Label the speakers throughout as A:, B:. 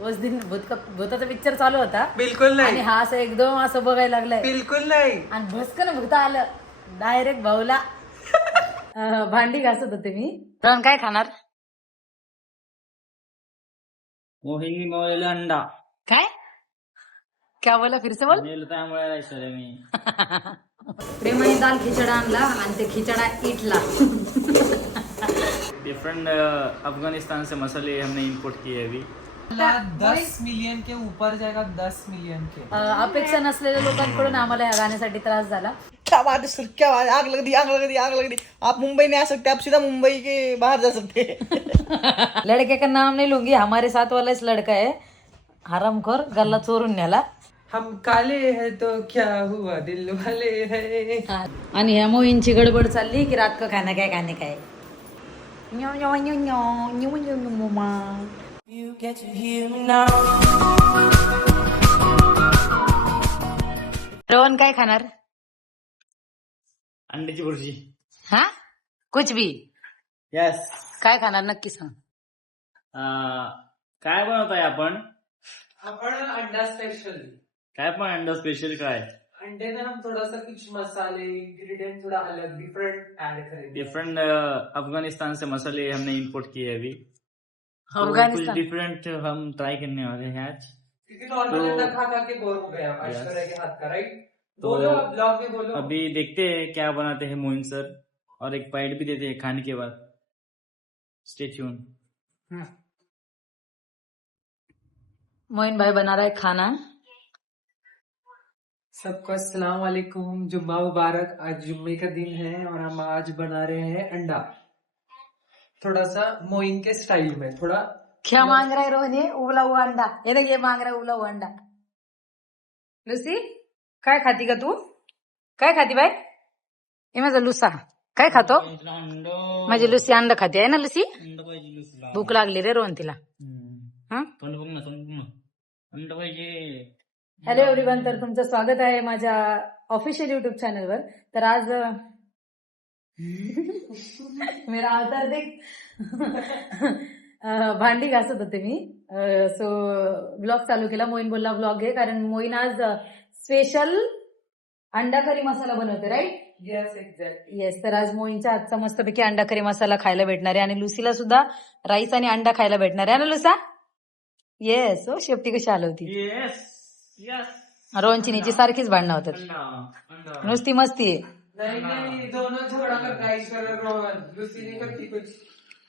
A: उस दिन भूत भूताचा पिक्चर चालू होता.
B: बिलकुल
A: आणि
B: नाही
A: हा असं एकदम असं बघायला लागलाय.
B: बिलकुल नाही.
A: आणि भस्कन भूत आलं. डायरेक्ट भाऊला. अं, भांडी घासत होते मी. तर काय खाणार?
C: मोहिनी मोहिला अंडा.
A: काय? क्या बोला फिरसे बोल.
C: नेलं त्यामुळे मी?
A: प्रेमाने दाल खिचडा आणला आणि ते खिचडा इटला.
C: डिफरेंट अफगानिस्तान से मसाले हमने इंपोर्ट किए अभी.
B: दस मिलियन के ऊपर जाएगा दस मिलियन के
A: अं, अपेक्षा नसलेल्या लोकांकडून आम्हाला या गाण्यासाठी त्रास झाला
D: क्या बात है सर क्या बात है आग लग दी आग लग दी आग लग दी आप मुंबई में आ सकते हैं आप सीधा मुंबई के बाहर जा सकते हैं
A: लड़के का नाम नहीं लूंगी हमारे साथ वाला इस लड़का है हरामखोर गल्ला चोरून न्याला
B: हम काले हैं तो क्या हुआ दिल वाले हैं
A: आणि ह्या मोहींची गडबड चालली की रात का खाना काय खाणे काय न्यो, न्यो, न्यो, न्यो, न्यो, न्यो, न्यो, रोहन काय खाणार?
C: अंड्याची भुर्जी
A: हा? कुछ भी.
C: यस
A: काय खाणार नक्की सांग.
C: काय बनवत आहे आपण?
B: आपण अंडा स्पेशल
C: काय पण अंडा स्पेशल काय?
B: अंडे में हम थोड़ा सा कुछ मसाले इंग्रेडिएंट थोड़ा अलग डिफरेंट ऐड करेंगे
C: डिफरेंट अफगानिस्तान से मसाले हमने इंपोर्ट किए अभी. तो कुछ
A: अफ़गानिस्तान।
C: डिफरेंट हम ट्राई करने वाले हैं आज।
B: क्योंकि नॉर्मल
C: तो-
B: खा खा के बोर हो गया ऐश्वर्या के हाथ का राइट
C: तो
B: बोलो ब्लॉग में बोलो।
C: अभी देखते हैं क्या बनाते हैं मोहिन सर और एक बाइट भी देते हैं खाने के बाद। स्टे ट्यून
A: मोइन भाई बना रहा है खाना।
B: सबको अस्सलाम वालेकुम। जुम्मा मुबारक। आज जुम्मे का दिन है और हम आज बना रहे हैं अंडा। थोड़ा सा मोइन के स्टाइल में थोड़ा
A: क्या मांग रहा है रोहन ये उबला हुआ अंडा ये देख ये मांग रहा है उबला हुआ अंडा लुसी काय खाती का तू? काय खाती बाय हे माझा लुसा. काय खातो? माझी लुसी अंड खाते आहे ना लुसी? भूक लागली रे रोहन तिला. हा?
C: ना ना.
A: हॅलो एव्हरीवन तर तुमचं स्वागत आहे माझ्या ऑफिशियल युट्यूब चॅनलवर. तर आज मेरा अवतार देख। भांडी घासत होते मी. सो ब्लॉग चालू केला. मोईन बोलला ब्लॉग आहे कारण मोईन आज स्पेशल अंडा करी मसाला बनवते राईट
B: यस
A: तर आज मोईनच्या आजचा मस्तपैकी अंडा करी मसाला खायला भेटणार आहे. आणि लुसीला सुद्धा राईस आणि अंडा खायला भेटणार आहे. ना लुसा? येस हो शेपटी कशी आली होती?
C: येस यस
A: रोहनची नीची सारखीच भांडणं होतात. नुसती मस्ती आहे.
B: नहीं नहीं दोनों झगड़ा करता है ऐश्वर्या और रोहन. लूसी नहीं करती कुछ.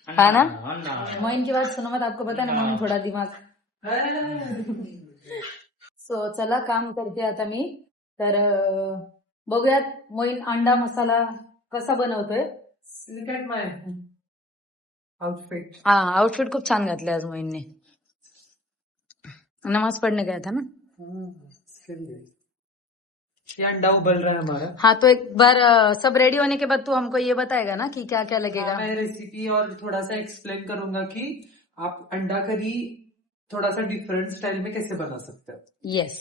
A: हाँ ना? मोइन की बात सुनो मत आपको पता ना म्हणून थोडा दिमाग. सो चला काम करते आता मी. तर बघूयात मोईन अंडा मसाला कसा बनवतोय.
B: माय आउटफिट
A: हा आउटफिट खूप छान घातले आज मोईनने नमाज पढ़ने गया था ना?
B: ये अंडा उबल रहा है हमारा।
A: हाँ तो एक बार सब रेडी होने के बाद तू हमको ये बताएगा ना कि क्या क्या लगेगा।
B: मैं रेसिपी और थोड़ा सा एक्सप्लेन करूँगा कि आप अंडा करी थोड़ा सा डिफरेंट स्टाइल में कैसे बना सकते हो।
A: येस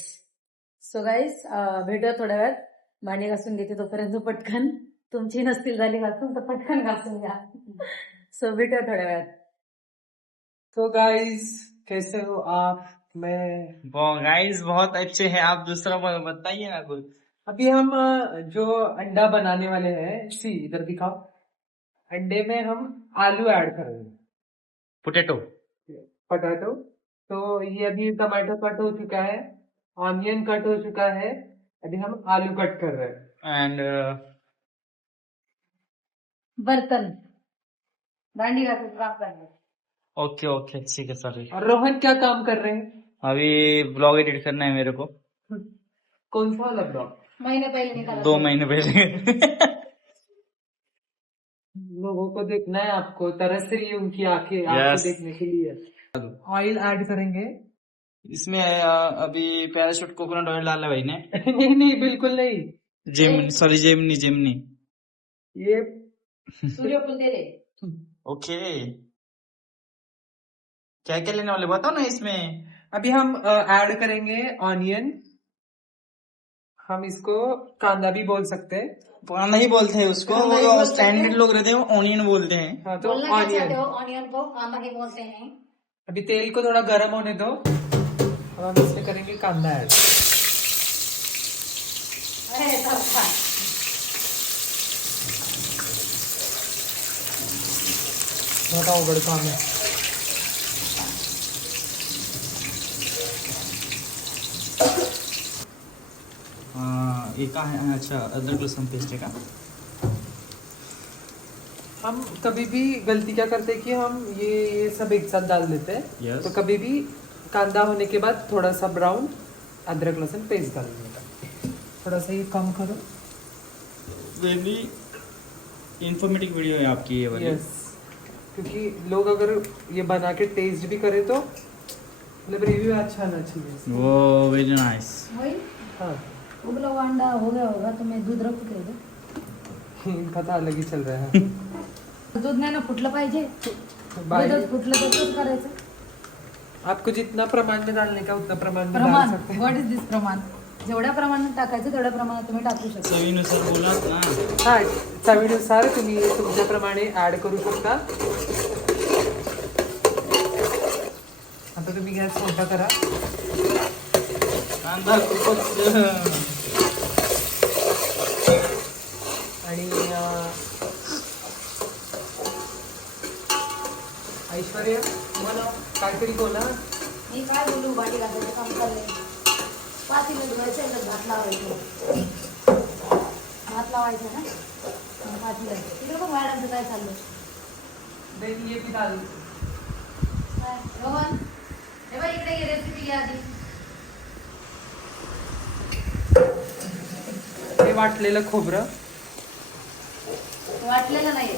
A: सो गाईज भेटूया थोड्या वेळात भांडी घासून घेते तोपर्यंत पटकन. तुमची नसतील झाली घासून तर पटकन घासून घ्या. सो भेटूया थोड्या वेळात
B: तो गाइस कैसे हो आप? मैं
C: गाइस बहुत अच्छे हैं आप. दूसरा बताइए ना कुछ.
B: अभी हम जो अंडा बनाने वाले हैं सी इधर दिखाओ। अंडे में हम आलू ऐड करेंगे
C: पोटैटो
B: पोटैटो तो ये अभी टमाटो कट हो चुका है ऑनियन कट हो चुका है अभी हम आलू कट कर रहे हैं।
C: एंड
A: बर्तन। भांडी घासून काम करणार
C: ओके ओके ठीक है सर
B: और रोहन क्या काम कर रहे हैं?
C: अभी ब्लॉग एडिट करना है मेरे को।
B: कौन सा वाला ब्लॉग
A: महिने पहिले निघाला
C: दो महीने पहले।
B: लोगों को देखना है आपको तरस रही है उनकी आँखें आपको
C: Yes.
B: देखने के लिए। ऑयल ऐड करेंगे।
C: इसमें अभी पैराशूट कोकोनट ऑयल डाला भाई ने।
B: नहीं नहीं बिल्कुल नहीं।
C: जेमिनी सॉरी जेमिनी जेमिनी
B: ये
C: ओके क्या क्या लेने वाले? बताओ ना इसमें।
B: अभी हम ऐड करेंगे ऑनियन हम इसको कांदा भी बोल सकते हैं।
C: पुराना ही बोलते हैं उसको वो स्टैंडर्ड लोग रहते हैं ऑनियन बोलते हैं।
B: हाँ तो ऑनियन
A: ऑनियन को कांदा ही बोलते हैं।
B: अभी तेल को थोड़ा गर्म होने दो। अब हम इसमें करेंगे कांदा ऐड।
A: अरे, सब छान.
B: बहुत
C: हाँ, ये का है? अच्छा अदरक लहसुन पेस्ट का
B: हम कभी भी गलती क्या करते हैं कि हम ये ये सब एक साथ डाल देते हैं।
C: Yes.
B: तो कभी भी कांदा होने के बाद थोड़ा सा ब्राउन अदरक लहसुन पेस्ट डालने का थोड़ा सा ये कम करो।
C: वेरी इंफॉर्मेटिव वीडियो है आपकी ये वाली।
B: यस क्योंकि लोग अगर ये बना के टेस्ट भी करे तो मतलब रिव्यू अच्छा आना चाहिए।
C: वो वेरी नाइस
B: हाँ।
A: उबला हुआ अंडा हो गया होगा तो मैं दूध रखू का इथं?
B: इनका तो अलग ही चल रहा है।
A: दूध नाही ना फुटलं पाहिजे। दूधच फुटलं तर कसं करायचं।
B: आपको जितना प्रमाण में डालने का उतना प्रमाण में डाल
A: प्रमाण
B: सकते हैं।
A: व्हॉट इज दिस प्रमाण। जेवढ्या प्रमाणात टाकायचं तेवढ्या प्रमाणात तुम्ही टाकू शकता।
C: चवीनुसार बोला ना।
B: हा चवीनुसार तुम्ही तुमच्याप्रमाणे ऍड करू शकता. आता तुम्ही गॅस मोठा करा.
C: कांदा खूपच
B: आणि अं, ऐश्वर्या मला काहीतरी बोला
A: मी काय बोलू भाजी घालायचं काम चाललंय. पातीला धुवायचं आहे, भात लावायचं. भात लावायचं ना? मग पातीला तिकडे बघ मॅडमचं काय चाललंय
B: देन ये भी डाल
A: काय? रोहन हे बघ इकडे ये रेसिपी घ्या आधी
B: हे वाटलेलं खोबरं.
A: वाटलेलं नाही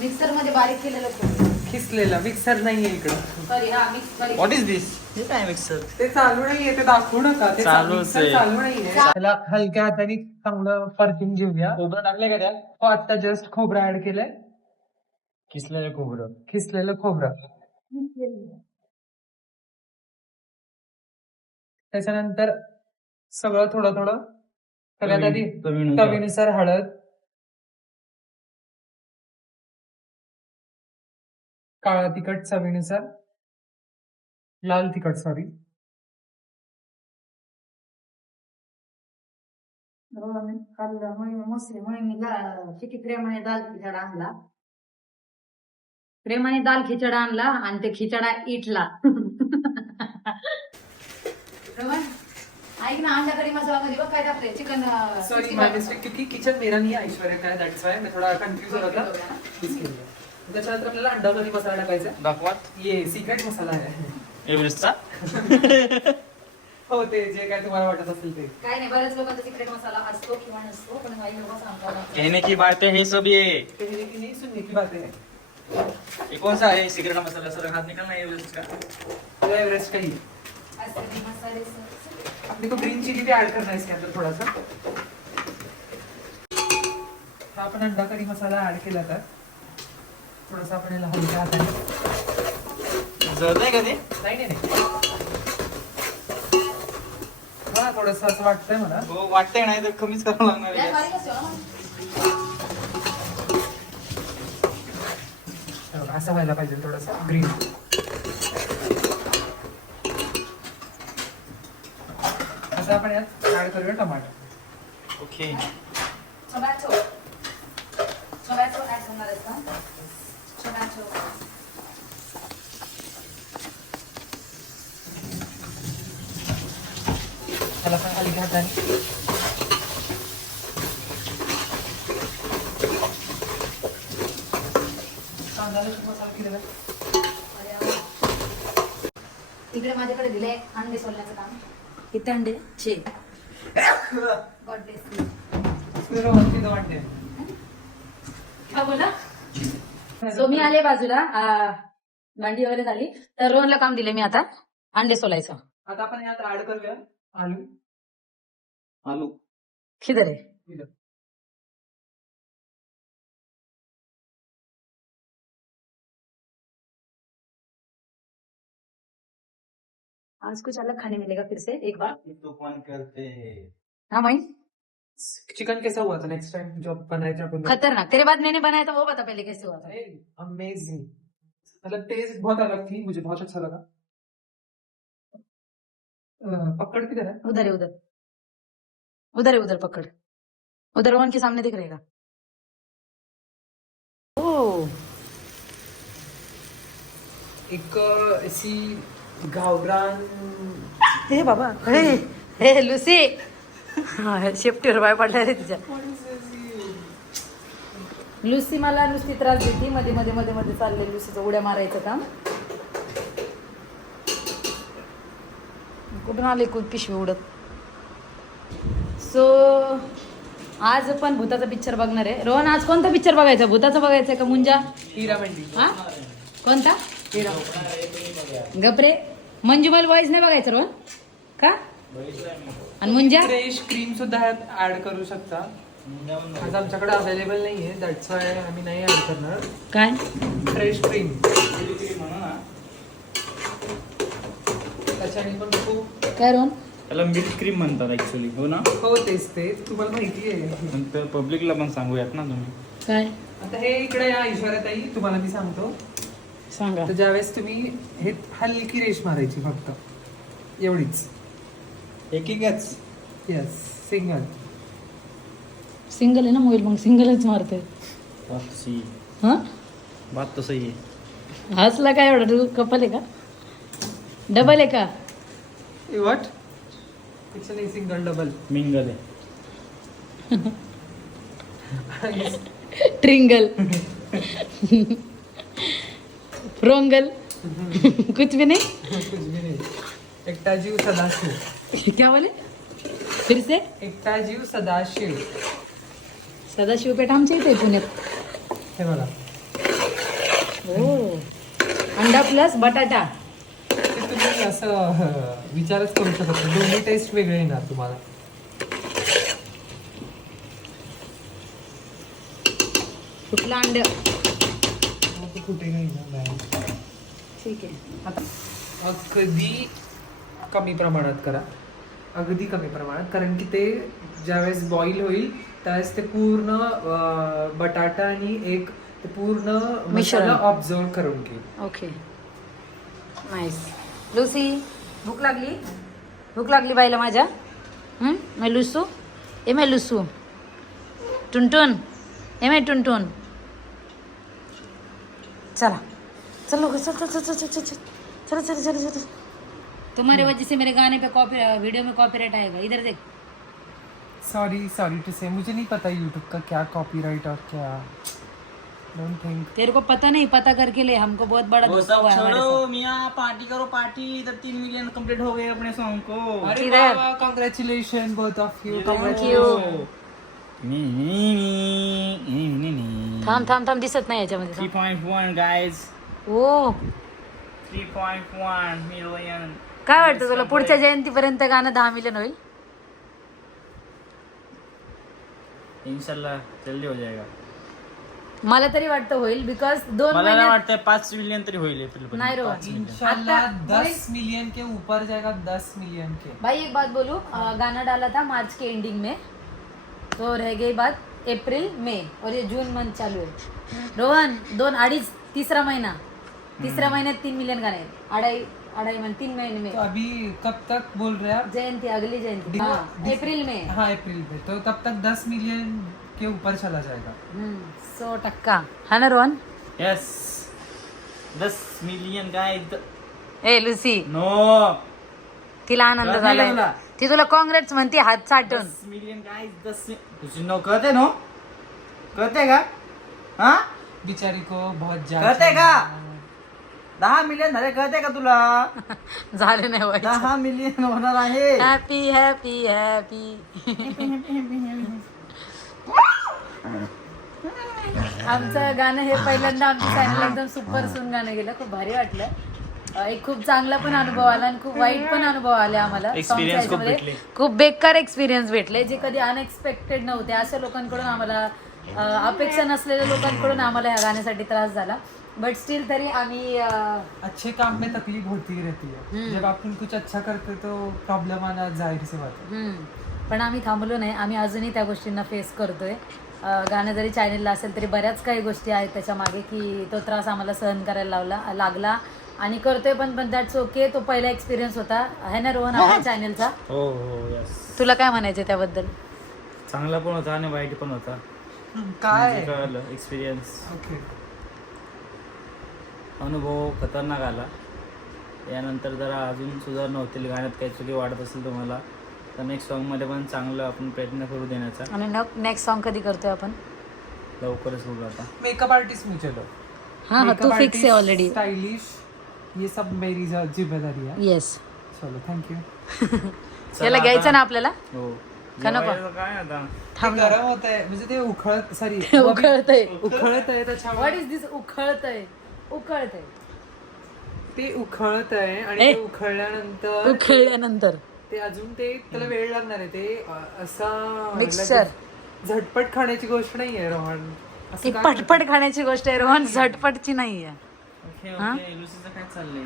A: मिक्सरमध्ये बारीक केलेलं खूप
B: खिसलेलं मिक्सर नाहीये इकडं.
A: सॉरी हा मिक्स
C: व्हॉट इज दिस हे काय मिक्सर?
B: ते चालू नाहीये ते दाखवू नका. ते
C: चालूच
B: mixer
C: आहे.
B: चालू नाहीये. त्याला हलक्या हाताने चांगलं परतून घेऊया.
C: खोबरं टाकले का त्यात?
B: हो आता जस्ट खोबरं ऍड केलंय.
C: किसलेलं खोबरं.
B: खिसलेलं खोबरं. त्याच्यानंतर सगळं थोडं थोडं सगळ्यात आधी
C: चवीनुसार.
B: चवीनुसार हळद. काळा तिखट चवीनुसार. लाल तिखट सॉरी
A: रोहन काल मोसले म्हणून मी दा- किती प्रेमाने दाल खिचडा आणला? प्रेमाने दाल खिचडा आणला आणि ते खिचडा इटला. रोहन ऐक ना अंडा करी मसाला मध्ये बघ काय चिकन
B: सॉरी माय मिस्टेक क्योंकि किचन मेरा नहीं है ऐश्वर्या का दॅट्स वाय मैं थोड़ा कंफ्यूज हो रहा था इसके लिए त्याच्यानंतर आपल्याला अंडा करी मसाला टाकायचा आहे.
C: दाखवात
B: ये सिक्रेट मसाला आहे.
C: एव्हरेस्टचा
B: हो ते जे काय तुम्हाला वाटत असेल ते.
A: काय नाही बऱ्याच लोकांचा सिक्रेट मसाला असतो किंवा नसतो पण काही लोक सांगतात
C: कहने की बात है सब ये.
B: कहने की नहीं सुनने की बात है
C: ये कौन सा है सीक्रेट मसाला सर हाथ निकलना है एवरेस्ट का?
B: तो एवरेस्ट का ही?
A: असं हे मसाले स-
B: अपने को ग्रीन चिली भी ऐड करना है इसके अंदर थोड़ा सा हा आपण अंडा करी मसाला ऐड केला तर. थोडासा आपण याला हलक्या हाताने
C: जळत आहे का ते?
B: नाही नाही नाही. मला थोडस असं वाटतंय मला.
C: हो वाटतंय नाही तर कमीच करावं लागणार?
B: हे असं व्हायला पाहिजे थोडस ग्रीन असं आपण यात ऍड करूया टमाटर.
C: ओके.
A: टोमॅटो टोमॅटो ऍड करणार आहेस का? टोमॅटो
B: त्याला पण कांदा लसूण मसाला केलेला.
A: इकडे माझ्याकडे दिले अंडे सोलण्याचं काम.
B: की दो अंडे
A: काय बोला सो मी आले बाजूला आ, भांडी वगैरे झाली तर रोहनला काम दिले मी आता अंडे सोलायचं
B: आता आपण यात ऍड करूया आलू
C: आलू
A: किधर आहे
B: इथं.
A: आज कुछ अलग खाने मिलेगा फिर से एक बार।
C: तूफ़ान करते हैं।
A: हाँ भाई
B: चिकन कैसा हुआ था नेक्स्ट टाइम जो बनाए थे अपन?
A: खतरनाक। तेरे बाद मैंने बनाया था वो बता पहले कैसे हुआ था।
B: अमेजिंग मतलब टेस्ट बहुत अलग थी मुझे बहुत अच्छा लगा। पकड़ किधर है?
A: उधर है उधर। उधर है उधर पकड़। उधर रोहन के सामने दिख रहेगा। ओ
B: एक ऐसी गावरान.
A: हे बाबा. हे हे लुसी. हा शेपटीवर बाय पडला रे तिच्या. लुसी मला नुसती त्रास देते. मध्ये मध्ये मध्ये मध्ये चालले लुसीचं उड्या मारायचं काम. कुठून आले खूप पिशवी उडत? सो आज पण भूताचा पिक्चर बघणार आहे. रोहन आज कोणता पिक्चर बघायचा? भूताचा बघायचा का मुंजा?
B: हीरा मंडी
A: हा? कोणता? गपरे. मंजुमल वॉइस नाही बघायचं रोहन? का? आणि मुंजा?
B: फ्रेश क्रीम सुद्धा ऍड करू शकता. आज आमच्याकडे अवेलेबल नाहीये. दॅट्स वाय आम्ही नाही ऍड करणार.
A: काय?
B: फ्रेश क्रीम त्याच्याने पण खूप
A: काय रोहन?
C: त्याला मिल्क क्रीम म्हणतात ऍक्च्युली हो ना?
B: हो तेच तेच तुम्हाला माहिती आहे.
C: पब्लिकला पण सांगूयात ना तुम्ही.
A: काय?
B: आता हे इकडे या ऐश्वर्याताई. तुम्हाला मी सांगतो.
A: सांगा.
B: तर ज्यावेळेस तुम्ही हे हलकी रेश मारायची फक्त एवढीच.
C: एकेकच?
B: येस सिंगल
A: सिंगल आहे ना मोबाईल मग सिंगलच मारते.
C: बात तो सही
A: हा?
C: बात तो सही है.
A: हसला काय एवढा? तू कपल आहे का? डबल आहे का?
B: वॉट इट्स नाही सिंगल डबल
C: मिंगल है
A: ट्रिंगल फ्रोंगल कुछ भी नहीं
B: कुछ भी नाही एकटा जीव सदाशिव.
A: क्या बोले? फिर से?
B: एकटा जीव सदाशिव.
A: सदाशिवपेठ आमच्या इथे पुण्यात.
B: हे बघा.
A: हो. अंडा प्लस बटाटा.
B: तुम्ही असं विचारच करू शकत नाही. दोन्ही टेस्ट वेगळे येणार तुम्हाला.
A: कुठला अंड?
B: कुठे नाही
A: ठीक आहे.
B: आता अगदी कमी प्रमाणात करा. अगदी कमी प्रमाणात कारण की ते ज्यावेळेस बॉईल होईल त्यावेळेस ते पूर्ण अं, बटाटा आणि एक ते पूर्ण
A: मिश्रण.
B: मसाला ऑब्झर्व करून घेईल
A: ओके. नाईस लुसी भूक लागली? भूक लागली बाईला माझ्या? हं? मैं लुसू? ए मैं लुसू. टुनटुन. ए मैं टुनटुन. चला। चलो चल चल चल चल चल चल चलो चलो चलो चलो। तुम्हारे वजह से मेरे गाने पे कॉपी वीडियो में कॉपीराइट आएगा। इधर देख।
B: सॉरी सॉरी टू से मुझे नहीं पता यूट्यूब का क्या कॉपीराइट और क्या। डोंट थिंक
A: तेरे को पता नहीं पता करके ले। हमको बहुत बड़ा
C: वो
A: दोस्त
C: सब
A: हुआ है
C: छोड़ो मियाँ पार्टी करो पार्टी इधर तीन मिलियन कंप्लीट हो गए अपने सॉन्ग को।
B: अरे वाह congratulation both of you
A: Thank you.
C: Three
A: साथ. थांब थांब थांब दिसत नाही याच्यामध्ये
C: पॉइंट वन गाइज
A: ओ.
C: थ्री पॉइंट वन मिलियन
A: काय वाटतं तुला पुढच्या जयंतीपर्यंत गाणं दहा मिलियन होईल?
C: जल्दी हो जाएगा.
A: मला तरी वाटतं होईल बिकॉज दोन
C: मला
A: महिन्यात
C: वाटतं पाच मिलियन तरी होईल एप्रिल
A: नाही रो
B: इंशाल्लाह दस मिलियन के ऊपर जाएगा दस मिलियन के.
A: भाई एक बात बोलू. अ, गाना डाला था मार्च के एंडिंग में. तो रह गई बात. अप्रैल मई और ये जून मंथ चालू है रोहन दोन अडीच तिसरा महिना. तिसऱ्या महिन्यात तीन मिलियन गाणे आहेत. अढाई अढाई महिने तीन महीने में.
B: तो अभी कब तक बोल रहे हैं आप?
A: जयंती अगली जयंती. हाँ, अप्रैल में.
B: हाँ अप्रैल में. तो तब तक दस मिलियन के ऊपर चला जाएगा।
A: हम्म, सो टक्का. हा ना रोहन?
C: यस दस मिलियन गाइज
A: ए लुसी.
C: नो
A: तिला आनंद
C: का तुला?
A: ती तुला काँग्रेस म्हणते हात साठून.
C: दस मिलियन दस तुझी नो कळते नो? कळते का? हा?
B: बिचारी को बहुत ज्यादा
C: कळते का? दहा मिलियन झाले कळते का तुला?
A: झालं नाही व्हायचं
C: दहा मिलियन होणार आहे.
A: हॅपी हॅपी हॅपी आमचं गाणं हे पहिल्यांदा आमच्या चॅनल एकदम सुपर सून गाणं गेलं. खूप भारी वाटलं. एक खूप चांगला पण अनुभव आला आणि खूप वाईट पण अनुभव आले आम्हाला.
C: Experience खूप. भेटले.
A: खूप बेकार एक्सपिरियन्स भेटले जे कधी अनएक्सपेक्टेड नव्हते. अशा लोकांकडून आम्हाला अं, अपेक्षा नसलेल्या लोकांकडून आम्हाला ह्या गाण्यासाठी त्रास झाला. बट स्टील तरी आम्ही अं,
B: अच्छे काम में तकलीफ होती ही रहती है। जब कुछ अच्छा करते तो प्रॉब्लम आना जाहिर सी बात है।
A: हम्म. पण आम्ही थांबलो नाही. आम्ही अजूनही त्या गोष्टींना फेस करतोय. अं, गाणं जरी चॅनेलला असेल तरी बऱ्याच काही गोष्टी आहेत त्याच्यामागे की तो त्रास आम्हाला सहन करायला लावला लागला. आणि करतोय पण पण दॅट्स ओके तो पहिला एक्सपिरियन्स होता. आहे ना रोहन? आपल्या चॅनलचा
C: हो हो यस
A: तुला काय म्हणायचं त्याबद्दल?
C: चांगला पण होता आणि वाईट पण होता.
B: काय?
C: म्हणजे कळलं एक्सपिरियन्स
B: ओके
C: अनुभव खतरनाक आला. यानंतर जरा अजून सुधारणा होतील गाण्यात काही चुकी वाढत असेल तुम्हाला तर नेक्स्ट सॉन्गमध्ये पण चांगलं आपण प्रयत्न करू देण्याचा.
A: आणि नेक्स्ट सॉन्ग कधी करतोय आपण?
C: लवकरच होऊ आता.
B: मेकअप आर्टिस्ट मी चलो
A: हा हा तू फिक्स आहे ऑलरेडी
B: स्टाइलिश ये सब मेरी ज- जिम्मेदारी है।
A: येस
B: चलो थँक्यू
A: याला घ्यायचं ना आपल्याला?
C: हो.
A: का नको?
C: जेवायचं काय आता?
B: ते गरम होत आहे. म्हणजे ते उखळत सॉरी
A: उखळतय.
B: उखळत आहे त्याच्यामुळे
A: व्हॉट इज दिस उखळतय? उखळतय.
B: ते उखळत आहे आणि
A: ए.
B: ते उखळल्यानंतर
A: उखळल्यानंतर.
B: ते अजून ते त्याला वेळ लागणार आहे. ते अ, असा
A: Mixture.
B: लगेच झटपट खाण्याची गोष्ट नाहीये रोहन. असं
A: ती
B: काय
A: पटपट खाण्याची गोष्ट आहे रोहन. झटपटची नाहीये.
C: ओके ओके लुसीचं काय चाललंय?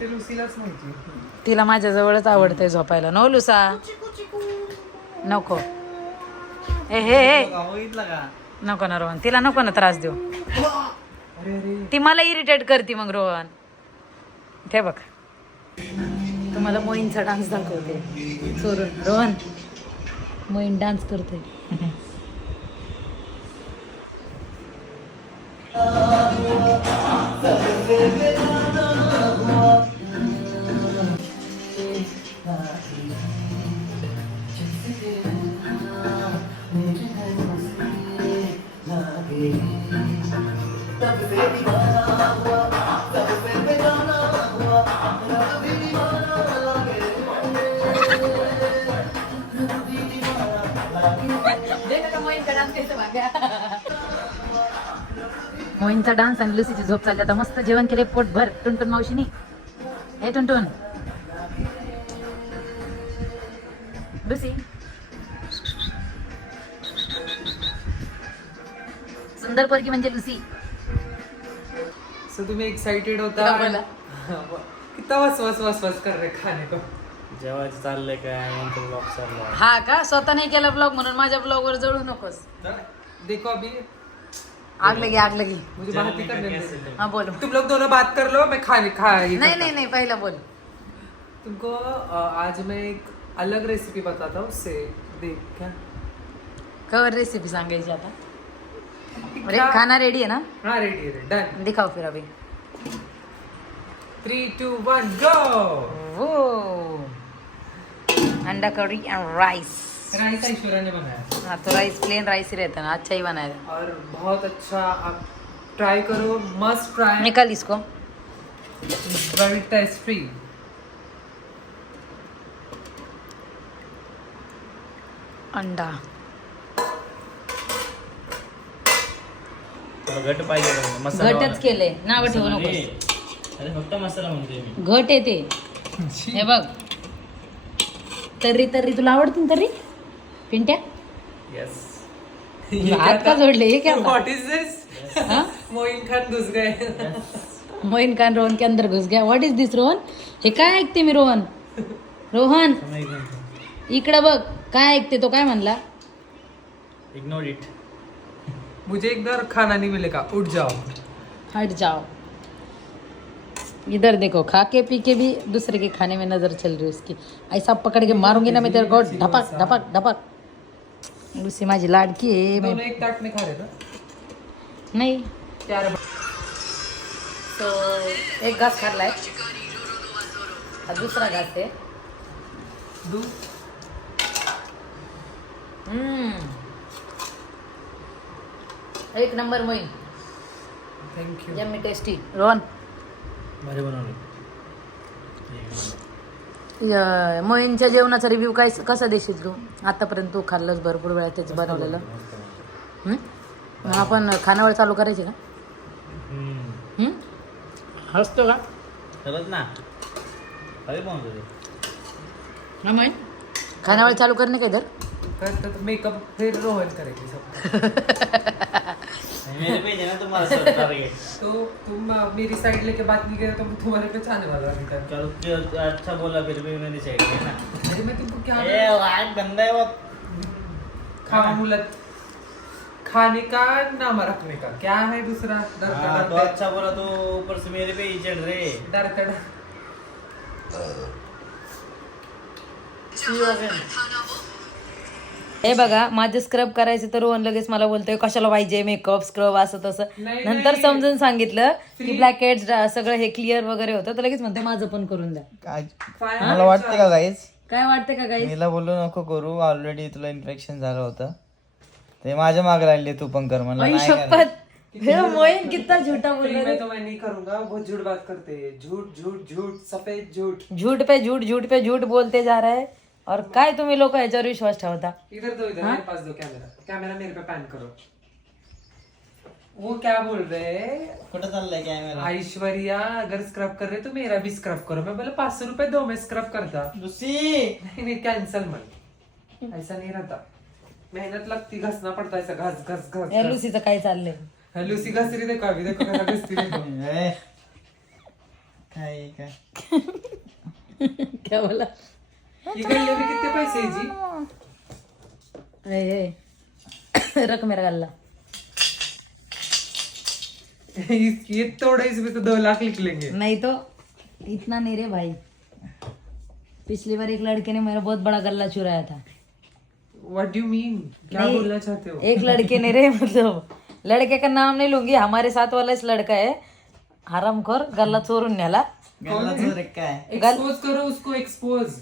B: ते लुसीलाच माहिती
A: तिला माझ्या जवळच आवडतंय झोपायला. नो लुसा? नको. ए हे हे. नको ना रोहन. तिला नको ना त्रास देऊ.
B: अरे अरे.
A: ती मला इरिटेट करते मग रोहन. ठे बघ. तुम्हाला मोईनचा डान्स दाखवते. चोरून. रोहन मोईन डान्स करते. Hindi, nakamuhin ka lang sa baga. मोईनचा dance आणि लुसीची झोप चालली. आता मस्त जेवण केले पोटभर टुनटुन मावशीनी. हे टुनटुन. लुसी. सुंदर पोरगी म्हणजे लुसी.
B: सो तुम्ही एक्साइटेड होता?
A: क्या बोला?
B: कितना वस वस वस वस कर रहे खाने को.
C: जेवायचं चाललंय काय? नंतर ब्लॉग चाललाय.
A: हा का? स्वतः नाही केला ब्लॉग म्हणून माझ्या ब्लॉग वर जळू नकोस.
B: देखो अभी
A: आग लगी आग लगी।
B: मुझे बात नहीं करने दे
A: हा बोल।
B: तुम लोग दोनों बात कर लो मैं खाने खा
A: नाही नाही नाही पहिला बोल।
B: तुमको आज मैं एक अलग रेसिपी बताता हूँ उससे देख क्या?
A: कवर रेसिपी सांगायची आता अरे खाना रेडी आहे ना?
B: हाँ रेडी है डन
A: दिखाओ फिर अभी।
B: थ्री टू वन गो
A: वो अंडा curry and rice
B: rice Aishwarya ने बनाया
A: हाँ तो राइस प्लेन राइस ही रहता है ना अच्छा ही बनाया है
B: और बहुत अच्छा आप ट्राई करो मस्ट ट्राई
A: निकाल इसको.
B: वेरी टेस्टी
A: अंडा.
C: घट पाहिजे बघ, मसाला
A: घटच केले नाव ठेवू
C: मसाला
A: नकोस.
C: अरे फक्त मसाला म्हणतोय मी.
A: घट येते. हे बघ. तर्री तर्री तुला आवडते ना तर्री? पिंट्या?
C: येस
A: हात का जोडले? हे क्या?
B: व्हाट इज दिस
A: हाँ?
B: मोइन खान घुस गए
A: मोइन खान रोहन के अंदर घुस गया व्हॉट इज दिस रोहन? हे काय ऐकते मी रोहन? रोहन इकडं बघ. काय ऐकते तो? काय म्हणला?
C: इग्नोर इट
B: मुझे इधर खाना नहीं मिलेगा. उठ जाओ.
A: हट जाओ. इधर देखो खा के पी के भी दूसरे के खाने में नजर चल रही है उसकी. ऐसा पकड़ के मारूंगी ना मैं तेरे को. ढपक ढपक ढपक. लूसी माझी लाडकी आहे मैं-
B: दोनों एक ताट में खा रहे थे
A: नाही.
B: चार
A: तो एक घास खाल्लाय. हा दुसरा घास आहे.
B: दूध
A: हम्म. एक number Moin
B: thank you
A: yummy tasty Rohan.
C: भारी बनवली.
A: मोईनच्या जेवणाचा रिव्ह्यू काय कसा देशील तू? आतापर्यंत तू खाल्लंस भरपूर वेळा त्याचं बनवलेलं. आपण खानावळ चालू करायची का? हम्म? हसतो का?
C: ना.
A: हा मोईन खानावळ चालू करणे का इधर
B: करता तो मेकअप फिर रोहन करेगी सब
C: मेरे पे है ना तुम्हारा सब टारगेट
B: तो तुम मेरी साइड लेके बात नहीं करे तो मैं तुम्हारे पे छाने वाला अभी तक।
C: चलो कि- अच्छा बोला फिर भी मेरी साइड है ना।
B: अरे मैं तुमको क्या
C: ए वाट गंदा है वो।
B: खावा खाने का नाम रखने का। क्या है दूसरा? डर
C: हाँ, तो अच्छा बोला तो ऊपर से मेरे पे ही चढ़ रहे।
B: डर डर।
A: हे बघा माझे स्क्रब करायचे तर रोहन लगेच मला बोलतोय कशाला पाहिजे मेकअप स्क्रब असं तसं. नंतर. समजून सांगितलं की ब्लॅक हेड्स सगळं हे क्लिअर वगैरे होतं तर लगेच म्हणते माझं पण करून द्या.
D: काय? मला वाटतं? का गाईज
A: काय वाटतं का काही
D: मीला बोललो नको करू ऑलरेडी तुला इन्फेक्शन झालं होतं. ते माझ्या मागे लागले तू पण कर म्हणलं
A: आई
D: नाही करणार.
A: शपथ! हे मोहीन कितना झूठा बोल
B: मैं
A: रहे
B: तो मैं नहीं करूंगा बहुत झूठ बात करते. हैं झूठ झूठ झूठ सफेद झूठ.
A: झूठ पे झूठ झूठ पे झूठ बोलते जा रहा है। और काय तुम्ही लोक ह्याच्यावर विश्वास ठेवता?
B: इधर दो इधर मेरे पास दो कैमरा कैमरा मेरे पे पैन करो. वो क्या बोल रहे?
D: कुठं चाललंय कॅमेरा
B: ऐश्वर्या अगर स्क्रब कर रहे तो मेरा भी स्क्रब करो. मैं बोला पाँच सौ रुपए दो मैं स्क्रब करता.
D: दुसरी
B: नहीं नहीं कैंसल मन ऐसा नहीं रहता. मेहनत लगती घसना पड़ता ऐसा घस घस घस
A: या लुसीचं काय चाललंय।
B: लूसी घस रही देखो अभी देखो कैसा घसती देखो.
D: ए, काय काय?
A: क्या बोला?
B: ये गल्ले में कितने पैसे है जी?
A: ए, ए. रख मेरा गल्ला.
B: इस- ये तोड़े इसमें तो दो लाख लिख लेंगे
A: नहीं तो इतना नहीं रे भाई. पिछली बार एक लड़के ने मेरा बहुत बड़ा गल्ला चुराया था.
B: व्हाट डू मीन क्या
A: नहीं।
B: बोलना चाहते हो?
A: एक लड़के ने रे मतलब लड़के का नाम नहीं लूंगी हमारे साथ वाला इस लड़का है. हरामखोर गल्ला चोरून न्याला
D: गल्ला चोर आहे काय
B: एक्सपोज करो उसको एक्सपोज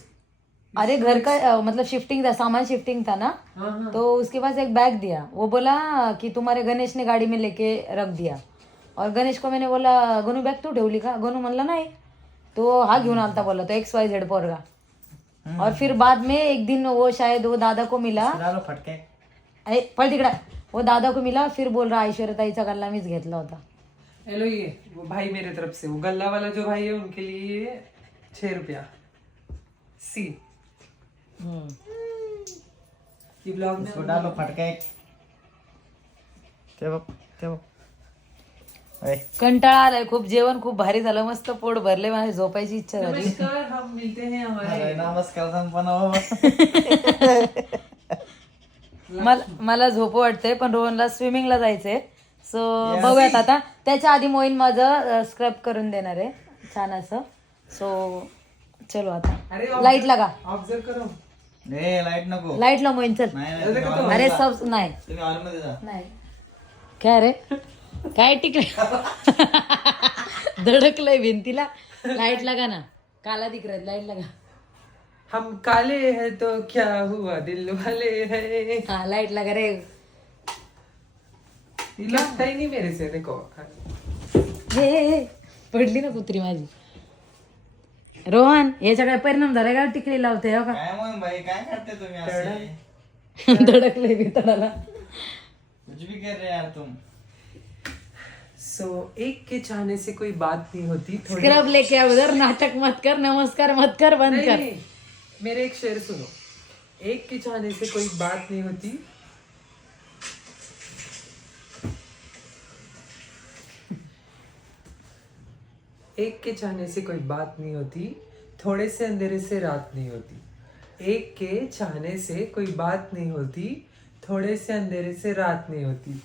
A: अरे घर का अ, मतलब शिफ्टिंग था सामान शिफ्टिंग था ना?
B: हाँ हाँ.
A: तो उसके पास एक बैग दिया। वो बोला कि तुम्हारे गणेश ने गाड़ी में लेके रख दिया। और गणेश को मैंने बोला गणू बॅग तू ठेवली का? गणू म्हणला नाही. तो हा घेऊन आलता बोला तो एक्स वाय झेड पोरगा. और फिर बाद में एक दिन वो शायद वो दादा को मिला।
D: फटके.
A: अरे पळ तिकडा. वो दादा को मिला फिर बोल रहा ऐश्वर्या ताईचा गल्ला मीच घेतला होता.
B: हेलो ये वो भाई मेरे तरफ़ से. वो गल्ला वाला जो भाई है उनके लिए छह रुपया. सी ये ब्लॉग में
D: इसको डालो फटके. ते बघ ते बघ ए,
A: कंटाळा आलाय खूप जेवण खूप भारी झालं मस्त पोट भरले माझी झोपायची इच्छा झाली.
B: नमस्कार हम मिलते हैं हमारे.
D: अरे नमस्कार संपन्न बाबा
A: मला मला झोप वाटते पण रोहनला स्विमिंगला जायचंय. सो बघूयात आता. त्याच्या आधी मोहीन माझं स्क्रब करून देणार आहे. छान असं. सो चलो आता.
B: अरे
A: लाइट लगा.
B: ऑब्जर्व करो
D: लाइट नको.
A: लाइट ला मोहीन चल.
D: नाही नाही तुम्ही hall
A: अरे. सब नाही.
D: तुम्ही hall मध्ये जा.
A: नाही. काय रे? काय टिकले? धडकलंय भिंतीला. लाइट लगा ना. काला दिख रहा है, लाइट लगा.
B: हम काले हैं तो क्या हुआ? दिल वाले हैं।
A: हा लाइट लगा रे.
B: लगता ही नहीं मेरे से देखो।
A: हे हे, हे. पडली ना कुत्री माझी. रोहन याचा काय परिणाम झाला का टिकली लावते हो का?
D: काय मग भाई काय करते तुम्ही असे?
A: धडकलंय भितडाला
D: कुछ भी कर रहे यार तुम.
B: सो एक के चाहने से कोई बात नहीं होती थोड़ी
A: स्क्रब लेके आओ उधर नाटक मत कर नमस्कार मत कर बंद
B: नहीं,
A: कर.
B: नहीं, मेरे एक शेर सुनो। एक के चाहने से कोई बात नहीं होती एक के चाहने से कोई बात नहीं होती थोड़े से अंधेरे से रात नहीं होती। एक के चाहने से कोई बात नहीं होती थोड़े से अंधेरे से रात नहीं होती।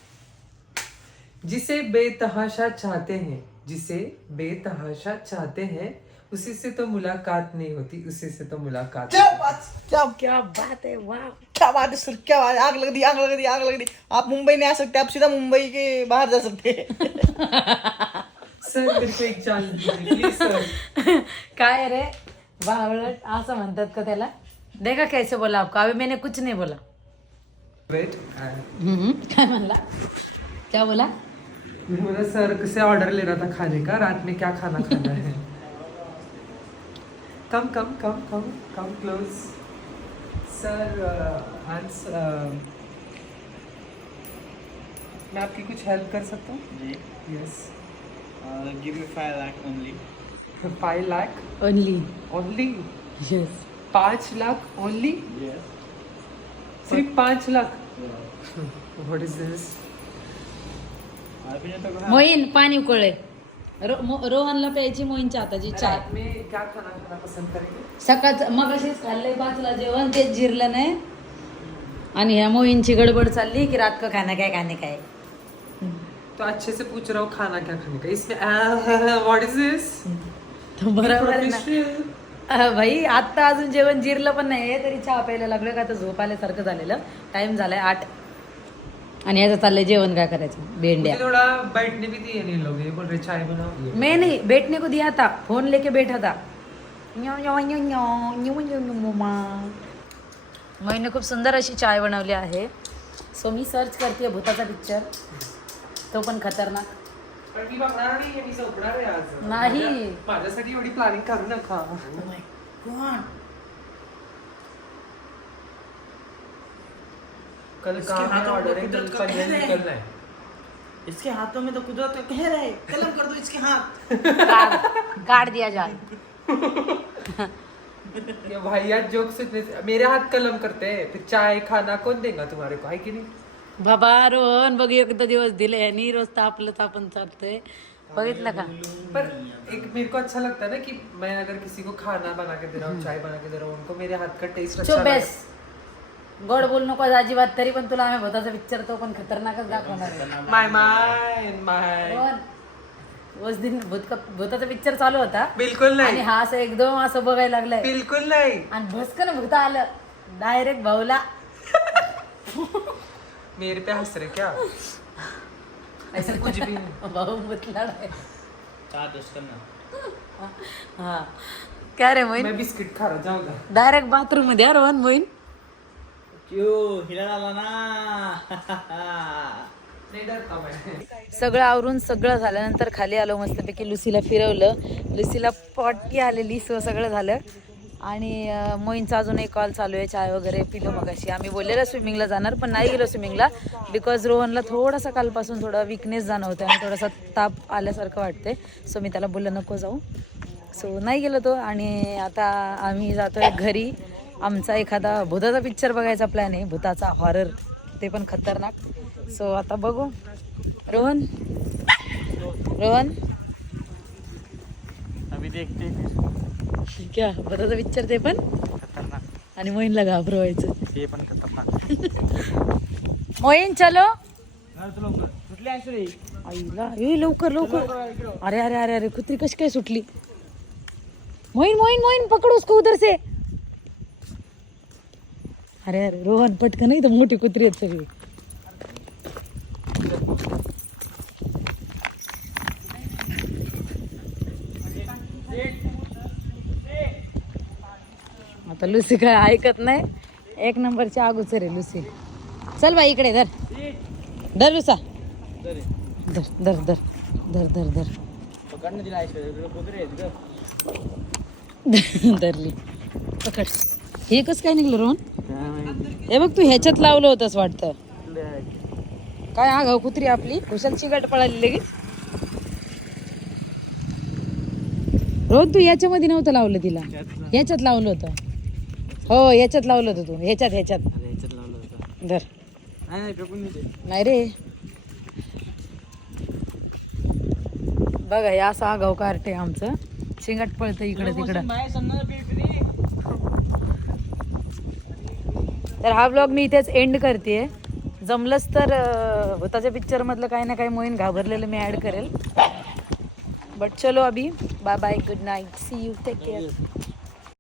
B: जिसे बेतहाशा चाहते हैं जिसे बेतहाशा चाहते हैं उसी से तो मुलाकात नहीं होती उसी से तो मुलाकात
D: क्या बात क्या
A: क्या बात है वाह
D: क्या बात है सर क्या बात आग लग दी आग लग दी आग लग दी आप मुंबई नहीं आ सकते आप सीधा मुंबई के बाहर जा सकते हैं।
B: सर मेरे को एक चाल प्लीज़ सर।
A: काय रे? बावळट असं म्हणतात का त्याला? देखा कैसे बोला आपको अभी मैंने कुछ नहीं बोला.
B: वेट
A: हम्म, काय म्हणला? क्या बोला?
B: मेरा सर से ऑर्डर ले रहा था खाने का? रात में क्या खाना खाना है? Come come come come come close sir answer मैं आपकी कुछ हेल्प कर सकता हूँ? Yes
D: give me five lakh only
B: five lakh
A: only
B: only
A: yes
B: पाँच लाख ओनली सिर्फ पाँच लाख व्हाट इज दिस
D: अभी तो
A: मोहीन पाणी उकळले रो, मो- रोहनला प्यायची मोहीनच्या हाताची चाय
B: में क्या खाना खाना पसंद करेंगे
A: सकाळचं मग अशीच खाल्लंय पाचला जेवण तेच जिरलं नाही आणि ह्या मोहींची गडबड चालली की रात का खाना काय खाणे काय
B: तो अच्छे से पूछ रहा हूँ खाना क्या खाने का? इसमें व्हाट इज दिस
A: बरोबर आहे ना. अह, भाई आत्ता अजून जेवण जिरलं पण नाही तरी चहा प्यायला लागलोय का आता झोप आल्यासारखं झालेलं. टाइम झालाय आठ. आणि याचं चाललंय जेवण काय करायचं? भेंड्या.
B: मुझे थोड़ा बैठने भी दिए नहीं लोग ये बोल रहे चाय बनाओ
A: मैं नहीं बैठने को दिया था फोन लेके बैठा था न्यो, न्यो, न्यो, न्यो, न्यो, न्यो, न्यो, मम्मा. मैंने खूप सुंदर अशी चाय बनवली आहे. सो मी सर्च करते भूताचा पिक्चर तो पण खतरनाक.
B: पण मी बघणार नाही मी झोपणार आहे आज.
A: नाही.
B: माझ्या- माझ्यासाठी एवढी प्लॅनिंग करू नका. कल
D: इसके
B: काम
D: हाथों में
B: ऑर्डर है कल
D: कुदरत का
B: पनवेल
D: कहर है।
B: निकलना है.
D: इसके हाथों में तो कुदरत का कहर है? कलम कर दो इसके हाथ.
A: काढ दिया जा
B: ये भैया जोक से मेरे हाथ कलम करते हैं। फिर चाय खाना कौन देगा तुम्हारे को? है कि नहीं?
A: बाबा रोहन बघ एकदा दिवस दिले. यांनी रोज आपलंच आपण चालतंय. बघितलं का?
B: पर एक मेरे को अच्छा लगता है ना कि मैं अगर किसी को खाना बना के दे रहा हूँ चाय बना के दे रहा हूँ उनको मेरे हाथ का टेस्ट अच्छा
A: बेस। गोड बोल नको अजिबात तरी पण तुला आम्ही भूताचा पिक्चर तो पण खतरनाकच दाखवणार आहे.
B: माय माय माय
A: रोहन, रोज दिन भूत भूताचा पिक्चर चालू होता.
B: बिल्कुल
A: आणि
B: नहीं
A: हा असं एकदम असं बघायला लागलाय.
B: बिल्कुल नहीं.
A: आणि भस्कन भूत आलं. डायरेक्ट भाऊला
B: मेरे पे हंस रहे क्या? ऐसा कुछ भी नहीं।
A: भाऊ मुतला नाही.
C: चहा टेस्ट कर ना
A: हा। काय रे मोईन
B: मैं बिस्किट खा रहा जाऊंगा
A: डायरेक्ट बाथरूममध्ये रोहन मोईन
C: क्यों? हिला आला ना।
B: नहीं डरता मैं।
A: सगळं आवरून सगळं झाल्यानंतर खाली आलो मस्तपैकी लुसीला फिरवलं. लुसीला पॉटी आलेली सो सगळं झालं. आणि अं, मोईनचा अजून एक कॉल चालू आहे चाय वगैरे पिलो मग अशी आम्ही बोललेलं स्विमिंगला जाणार पण नाही गेलो स्विमिंगला बिकॉज रोहनला थोडासा कालपासून थोडा विकनेस होतं आणि थोडासा ताप आल्यासारखं वाटते सो मी त्याला बोललं नको जाऊ. सो नाही गेलो तो आणि आता आम्ही जातोय घरी. आमचा एखादा भूताचा पिक्चर बघायचा प्लॅन आहे भूताचा हॉरर ते पण खतरनाक. सो आता बघू. रोहन? रोहन?
C: अभी देखते
A: क्या भूताचा पिक्चर ते पण.
C: खतरनाक.
A: आणि मोहीनला घाबरवायचं.
C: ते पण खतरनाक.
A: मोहीन चलो. आईला ए लवकर लवकर. अरे अरे अरे अरे कुत्री कशी काय सुटली? मोहीन मोहीन मोहीन पकड उसको उधर से अरे अरे रोहन पटकन नाही तर मोठी कुत्री आहेत सगळी. आता लुसी काय ऐकत नाही. एक नंबरची अगोचर आहे लुसी. चल बाई इकडे धर. धर लुसा. धर धर धर धर धर धर. धरली. पकड. हे कसं काय निघलं रोहन? हे बघ तू ह्याच्यात लावलं होतंस वाटतं. काय हा गाव कुत्री आपली? कुशलची गट पळाली लगेच. रोहन तू याच्यामध्ये नव्हतं लावलं तिला. याच्यात लावलं होतं. हो याच्यात लावलं होतं तू. ह्याच्यात ह्याच्यात
C: अरे ह्याच्यात लावलं होतं.
A: धर.
C: नाही नाही फेकून नाही ते
A: नाही रे. बघा हे असं आगाव कार्ट आहे आमचं. शिंगाट पळतं इकडं तिकडं.
C: बाय सन्ना पिपरी
A: तर हा ब्लॉग मी इथेच एंड करते जमलंच तर अं, भूताच्या पिक्चरमधलं काही ना काही मोहीन घाबरलेलं मी ॲड करेल. बट चलो अभी. Bye bye good night see you take care